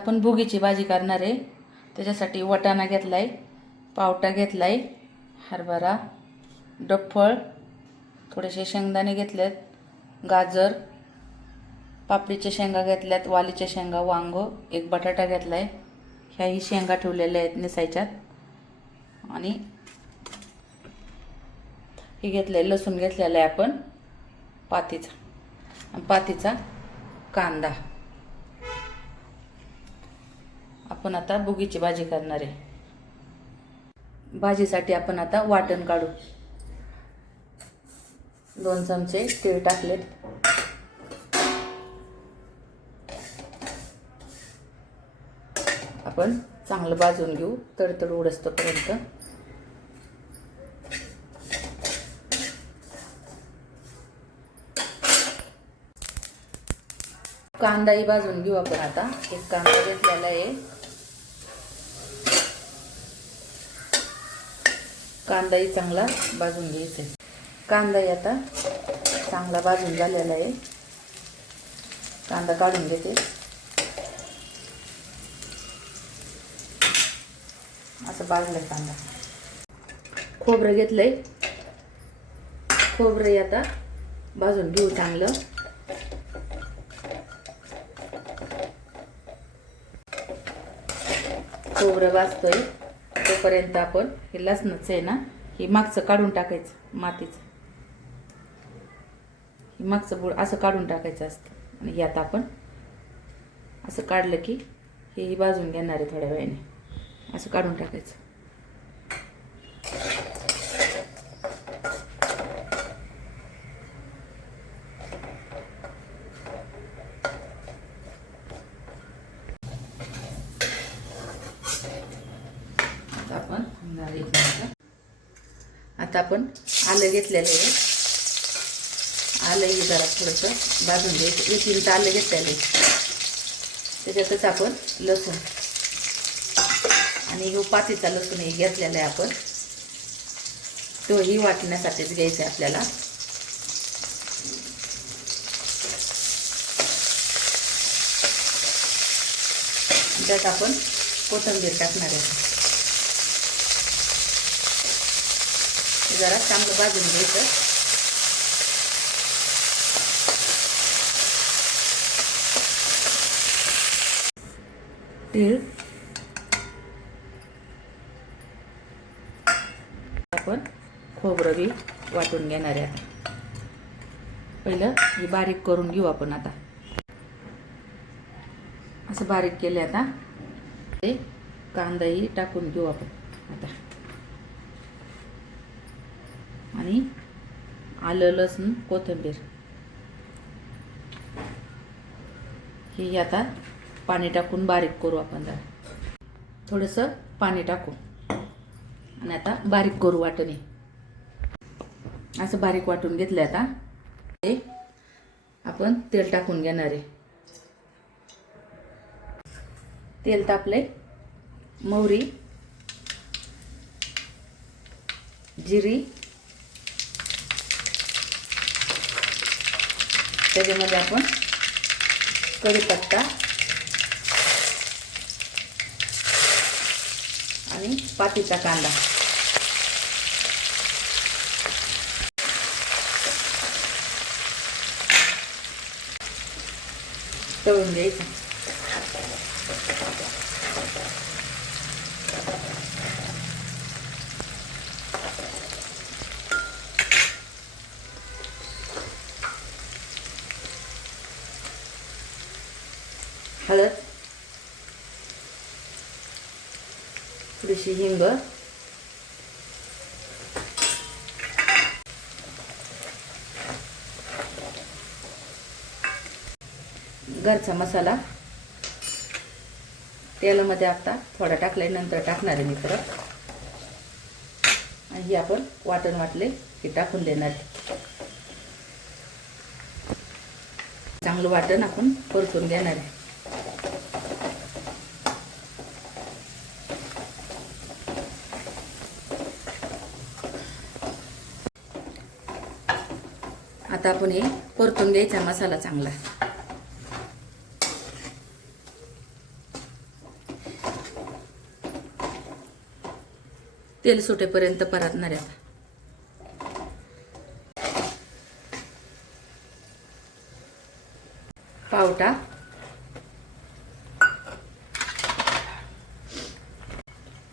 आपण भुगीची भाजी करणार आहे. त्याच्यासाठी वाटाणा घेतलाय, पावटा घेतलाय, हरभरा, डफळ, थोडेसे शेंगदाणे घेतलेत, गाजर, पापडीच्या शेंगा घेतल्यात, वालीच्या शेंगा, वांग, एक बटाटा घेतलाय. ह्याही शेंगा ठेवलेल्या आहेत निसायच्यात. आणि हे घेतलंय लसूण घेतलेला आहे आपण पातीचा, आणि पातीचा कांदा. आपण आता भुगीची भाजी करणार आहे. भाजीसाठी आपण आता वाटण काढू. 2 चमचे तीळ टाकलेत. आपण चांगलं भाजून घेऊ तडतड उडसतोपर्यंत. कांदाही भाजून घेऊ आपण आता. एक कांदा घेतलेला आहे. कांदाही चांगला भाजून घ्यायचा आहे. कांदाही आता चांगला भाजून झालेला आहे. कांदा काढून घेते. असं भाजलंय कांदा. खोबरं घेतलंय. खोबरंही आता भाजून घेऊ चांगलं. खोबरं भाजतोय तोपर्यंत आपण हे लसणाचं आहे ना, हे मागचं काढून टाकायचं, मातीचं हे मागचं बुड असं काढून टाकायचं असतं. आणि हे आता आपण असं काढलं की हे भाजून घेणार आहे. थोड्या वेळाने असं काढून टाकायचं. आता आपण आलं घेतलेलं आहे. आलंही जरा थोडंसं भाजून घ्यायचं. 1 इंच आलं घेतलेलं आहे. त्याच्यातच आपण लसूण आणि हे पातीचा लसूणही घेतलेला आहे आपण. तोही वाटण्यासाठीच घ्यायचा आहे आपल्याला. त्यात आपण कोथिंबीर टाकणार आहे. जरा चांगलं भाजून घ्यायचं. तीळ आपण खोबरं बी वाटून घेणार आहे. पहिलं हे बारीक करून घेऊ आपण. आता असं बारीक केले. आता ते कांदाही टाकून घेऊ आपण आता. आणि आलं, लसूण, कोथिंबीर हे आता पाणी टाकून बारीक करू आपण. जरा थोडंसं पाणी टाकू आणि आता बारीक करू वाटणे. असं बारीक वाटून घेतलं. आता हे आपण तेल टाकून घेणार आहे. तेल तापले. मोहरी, जिरी, त्याच्यामध्ये आपण कढीपत्ता आणि पातीचा कांदा तळून घ्यायचा. हळद, थोडीशी हिंग, घरचा मसाला तेलामध्ये आता थोडा टाकलाय, नंतर टाकणार आहे मी परत. आणि हे आपण वाटण वाटले हे टाकून देणार. चांगलं वाटण आपण परतून घेणार आहे. आता आपण हे परतून घ्यायचा मसाला चांगला. तेल सुटेपर्यंत परतणार आहे. पावटा,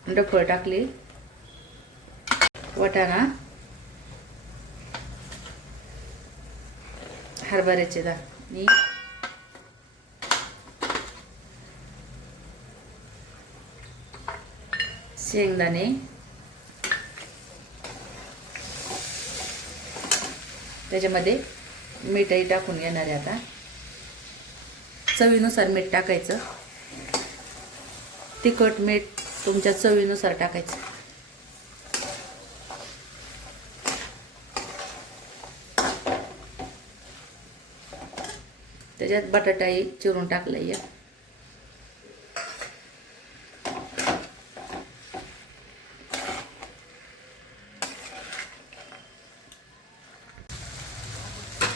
डफळ टाकली, वाटाणा, हरभऱ्याची डाळ, शेंगदाणे, त्याच्यामध्ये मीठही टाकून घेणार आहे. आता चवीनुसार मीठ टाकायचं. तिखट मीठ तुमच्या चवीनुसार टाकायचं. त्याच्यात बटाटाही चिरून टाकलाय.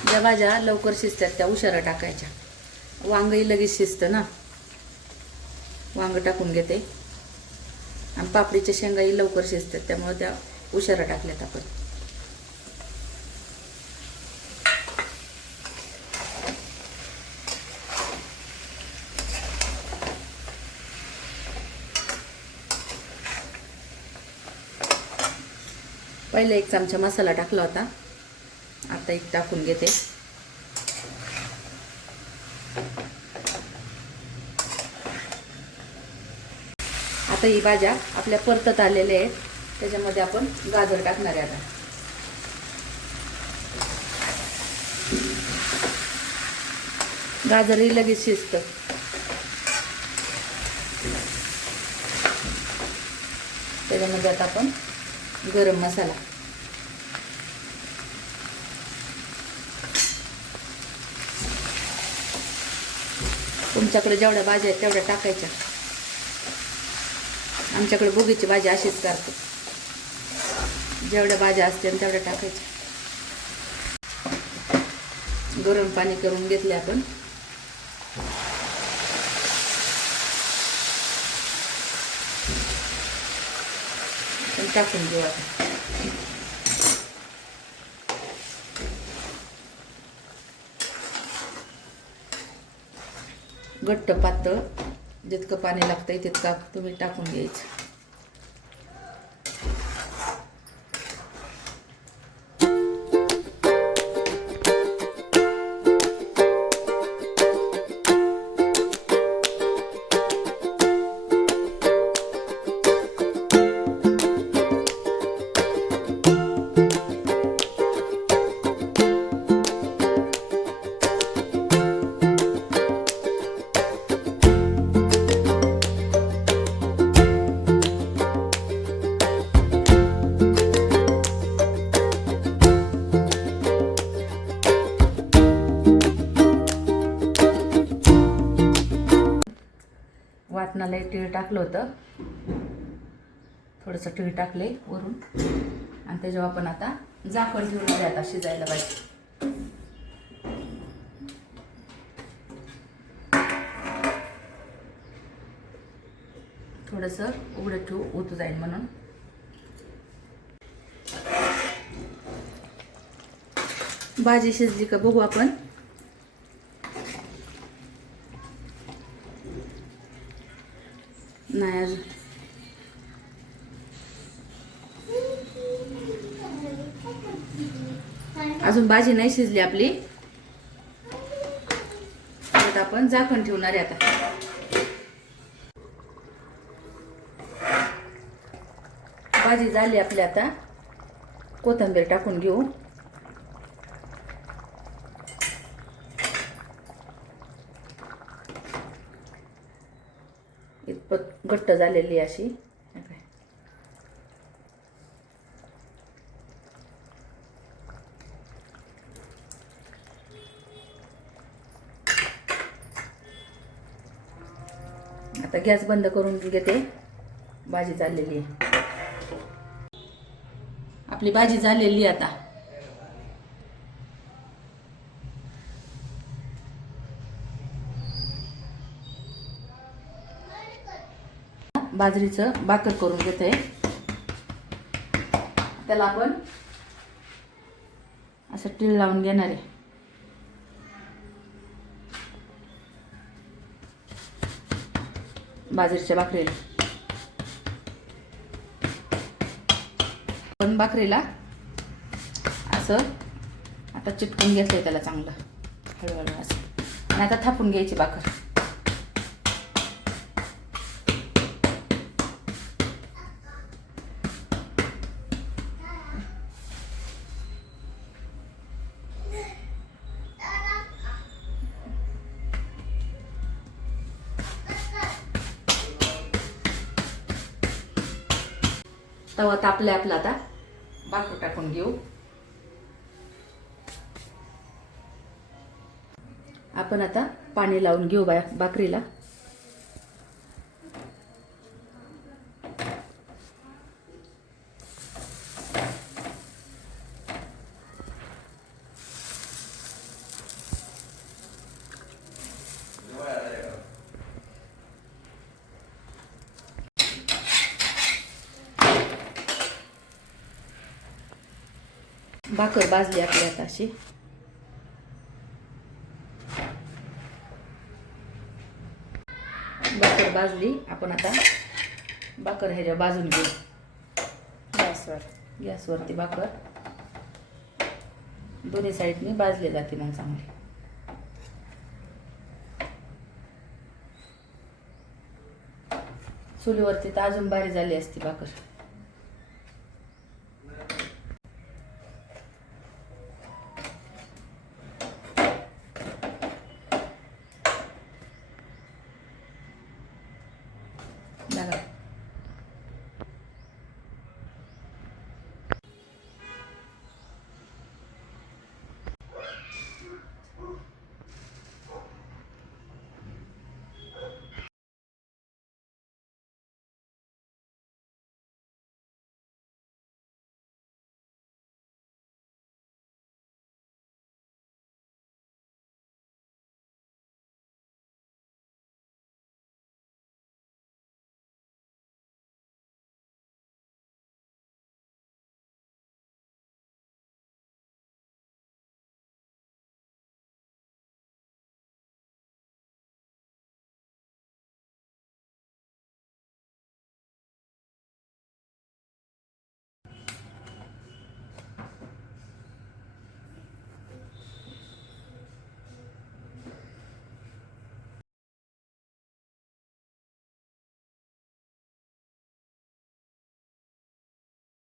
ज्या भाज्या लवकर शिजतात त्या उशिरा टाकायच्या. वांगही लगेच शिजतं ना, वांग टाकून घेते. आणि पापडीच्या शेंगाही लवकर शिजतात त्यामुळे त्या उशिरा टाकल्यात आपण. पहिले 1 चमचा मसाला टाकला होता, आता 1 टाकून घेते. आता ही भाज्या आपल्या परतत आलेल्या आहेत, त्याच्यामध्ये आपण गाजर टाकणार आहे. आता गाजरही लगेच शिजतं. त्याच्यामध्ये आता आपण गरम मसाला, तुमच्याकडे जेवढ्या भाज्या आहेत तेवढ्या टाकायच्या. आमच्याकडे भोगीची भाजी अशीच करतो, जेवढ्या भाज्या असतील तेवढ्या टाकायच्या. गरम पाणी करून घेतले आपण. टाकून घेऊ आता. घट्ट पातळ जितकं पाणी लागतंय तितकं तुम्ही टाकून घ्यायचं. वाटणाला तीळ टाकलं होतं, थोडंसं तीळ टाकले वरून. आणि त्याच्यावर आपण आता झाकण ठेवणार आहे आता शिजायला पाहिजे. थोडंसं उघडं ठेवू, उतू जाईल म्हणून. भाजी शिजली का बघू आपण. नाही अजून भाजी नाही शिजली आपली. आता आपण झाकण ठेवणार आहे. आता भाजी झाली आपली. आता कोथिंबीर टाकून घेऊ. इतपत घट्ट झालेली अशी. आता गॅस बंद करून घेते. भाजी झालेली आहे आपली. भाजी झालेली आता. बाजरीचं भाकर करून घेते. त्याला आपण असं तीळ लावून घेणार आहे. बाजरीच्या भाकरीला पण भाकरीला असं आता चिटकून घेतलंय त्याला चांगलं हळूहळू असं. आणि आता थापून घ्यायची भाकर. तवा तापले आपला, आता भाकर टाकून घेऊ. आपण आता पाणी लावून घेऊ भाकरीला. भाकर भाजली आपली आता अशी. भाकर भाजली. आपण आता भाकर ह्याच्या भाजून घेऊ गॅसवरती. भाकर दोन्ही साईडनी भाजली जाते मग चांगली. चुलीवरती तर अजून भारी झाली असती भाकर.